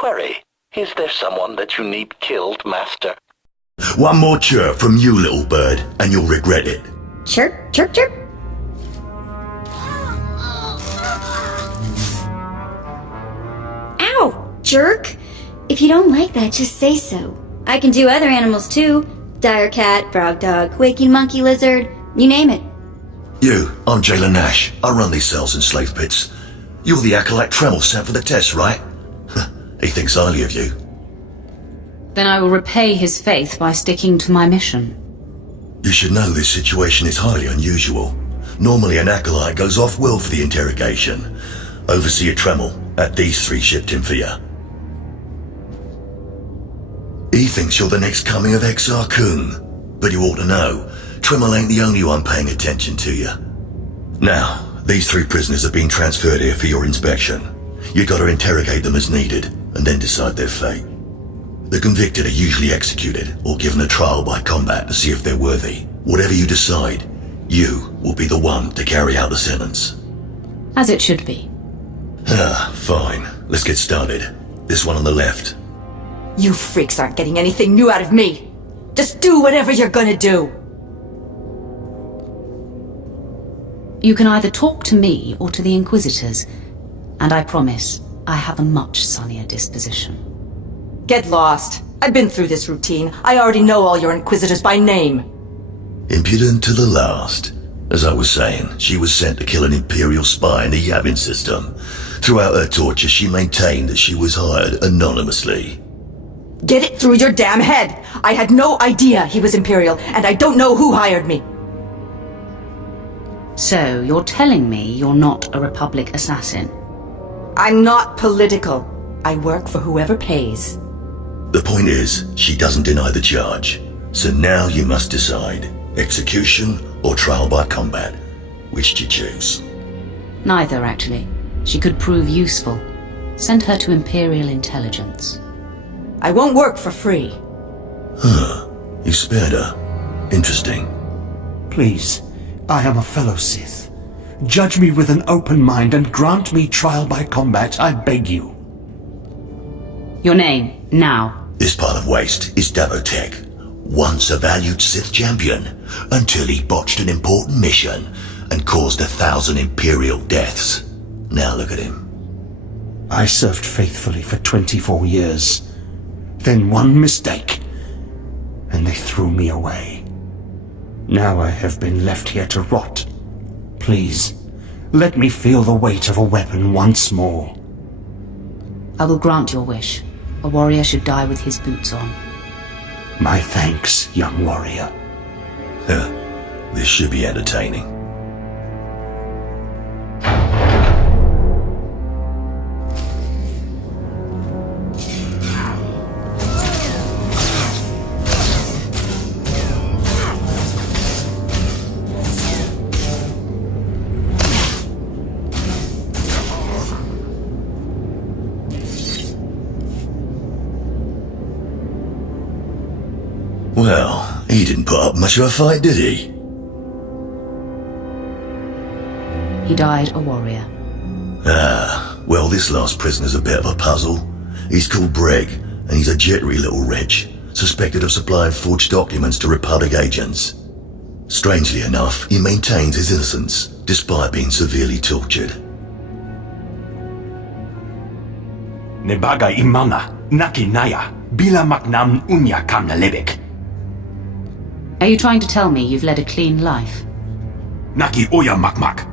Query, is there someone that you need killed, Master? One more chirp from you, little bird, and you'll regret it. Chirp, chirp, chirp. Ow, jerk. If you don't like that, just say so. I can do other animals too. Dire cat, frog dog, quaking monkey lizard, you name it. You, I'm Jailer Nash. I run these cells and slave pits. You're the acolyte Tremel sent for the test, right? He thinks highly of you. Then I will repay his faith by sticking to my mission. You should know this situation is highly unusual. Normally an acolyte goes off-world for the interrogation. Overseer Tremel, at these three shipped him for you. He thinks you're the next coming of Exar Kun, but you ought to know, Tremel ain't the only one paying attention to you. Now, these three prisoners have been transferred here for your inspection. You gotta interrogate them as needed, and then decide their fate. The convicted are usually executed, or given a trial by combat to see if they're worthy. Whatever you decide, you will be the one to carry out the sentence. As it should be. Fine. Let's get started. This one on the left. You freaks aren't getting anything new out of me. Just do whatever you're gonna do. You can either talk to me or to the Inquisitors, and I promise I have a much sunnier disposition. Get lost. I've been through this routine. I already know all your Inquisitors by name. Impudent to the last. As I was saying, she was sent to kill an Imperial spy in the Yavin system. Throughout her torture, she maintained that she was hired anonymously. Get it through your damn head! I had no idea he was Imperial, and I don't know who hired me. So, you're telling me you're not a Republic assassin? I'm not political. I work for whoever pays. The point is, she doesn't deny the charge. So now you must decide. Execution or trial by combat. Which do you choose? Neither, actually. She could prove useful. Send her to Imperial intelligence. I won't work for free. You spared her. Interesting. Please, I am a fellow Sith. Judge me with an open mind and grant me trial by combat, I beg you. Your name, now. This pile of waste is Davotech. Once a valued Sith champion, until he botched an important mission and caused 1,000 Imperial deaths. Now look at him. I served faithfully for 24 years. Then one mistake, and they threw me away. Now I have been left here to rot. Please, let me feel the weight of a weapon once more. I will grant your wish. A warrior should die with his boots on. My thanks, young warrior. This should be entertaining. Well, he didn't put up much of a fight, did he? He died a warrior. Well, this last prisoner's a bit of a puzzle. He's called Breg, and he's a jittery little wretch, suspected of supplying forged documents to Republic agents. Strangely enough, he maintains his innocence, despite being severely tortured. Nebaga imana, naki naya, bila maknam unya kamna lebek. Are you trying to tell me you've led a clean life? Naki oya makmak.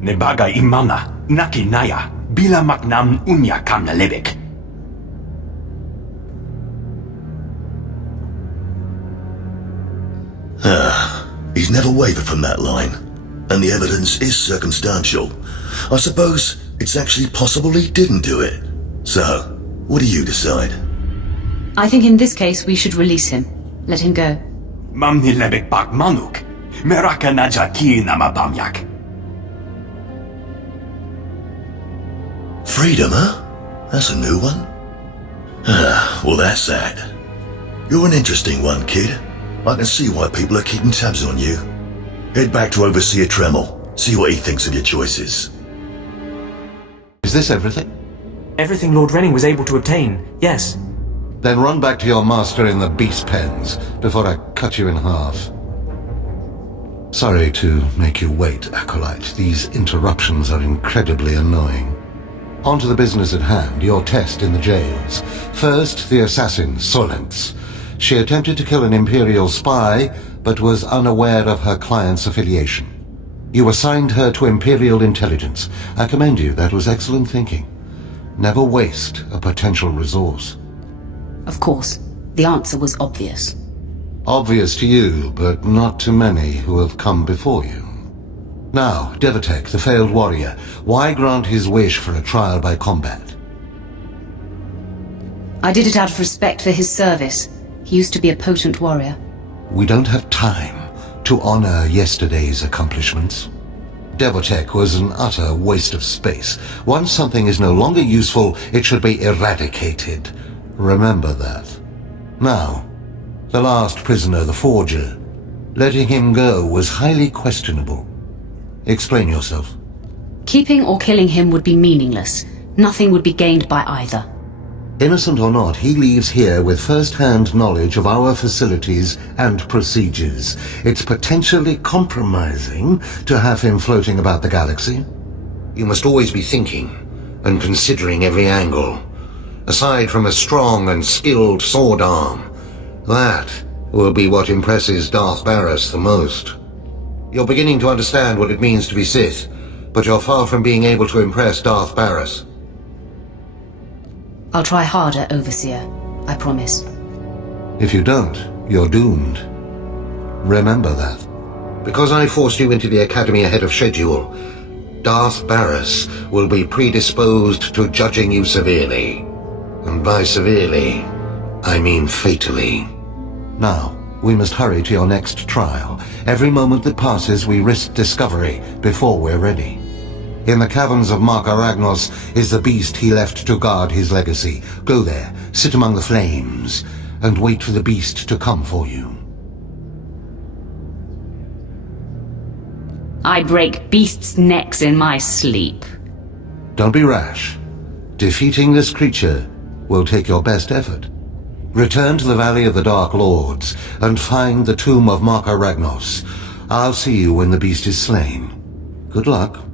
Nebaga imana, naki naya, bila maknam unya kamna lebek. He's never wavered from that line, and the evidence is circumstantial. I suppose it's actually possible he didn't do it. So, what do you decide? I think in this case we should release him. Let him go. Mamni lebek bak manuk. Meraka naja ki nama bamyak. Freedom, huh? That's a new one. Well, that's sad. You're an interesting one, kid. I can see why people are keeping tabs on you. Head back to Overseer Tremel. See what he thinks of your choices. Is this everything? Everything Lord Renning was able to obtain, yes. Then run back to your master in the beast pens before I cut you in half. Sorry to make you wait, Acolyte. These interruptions are incredibly annoying. On to the business at hand, your test in the jails. First, the assassin, Solence. She attempted to kill an Imperial spy, but was unaware of her client's affiliation. You assigned her to Imperial intelligence. I commend you, that was excellent thinking. Never waste a potential resource. Of course, the answer was obvious. Obvious to you, but not to many who have come before you. Now, Devatek, the failed warrior, why grant his wish for a trial by combat? I did it out of respect for his service. He used to be a potent warrior. We don't have time to honor yesterday's accomplishments. Devatek was an utter waste of space. Once something is no longer useful, it should be eradicated. Remember that. Now, the last prisoner, the Forger. Letting him go was highly questionable. Explain yourself. Keeping or killing him would be meaningless. Nothing would be gained by either. Innocent or not, he leaves here with first-hand knowledge of our facilities and procedures. It's potentially compromising to have him floating about the galaxy. You must always be thinking and considering every angle. Aside from a strong and skilled sword arm, that will be what impresses Darth Barris the most. You're beginning to understand what it means to be Sith, but you're far from being able to impress Darth Barris. I'll try harder, Overseer. I promise. If you don't, you're doomed. Remember that. Because I forced you into the Academy ahead of schedule, Darth Barris will be predisposed to judging you severely. And by severely, I mean fatally. Now, we must hurry to your next trial. Every moment that passes, we risk discovery before we're ready. In the caverns of Mark Aragnos is the beast he left to guard his legacy. Go there, sit among the flames, and wait for the beast to come for you. I break beasts' necks in my sleep. Don't be rash. Defeating this creature will take your best effort. Return to the Valley of the Dark Lords and find the tomb of Mark Aragnos. I'll see you when the beast is slain. Good luck.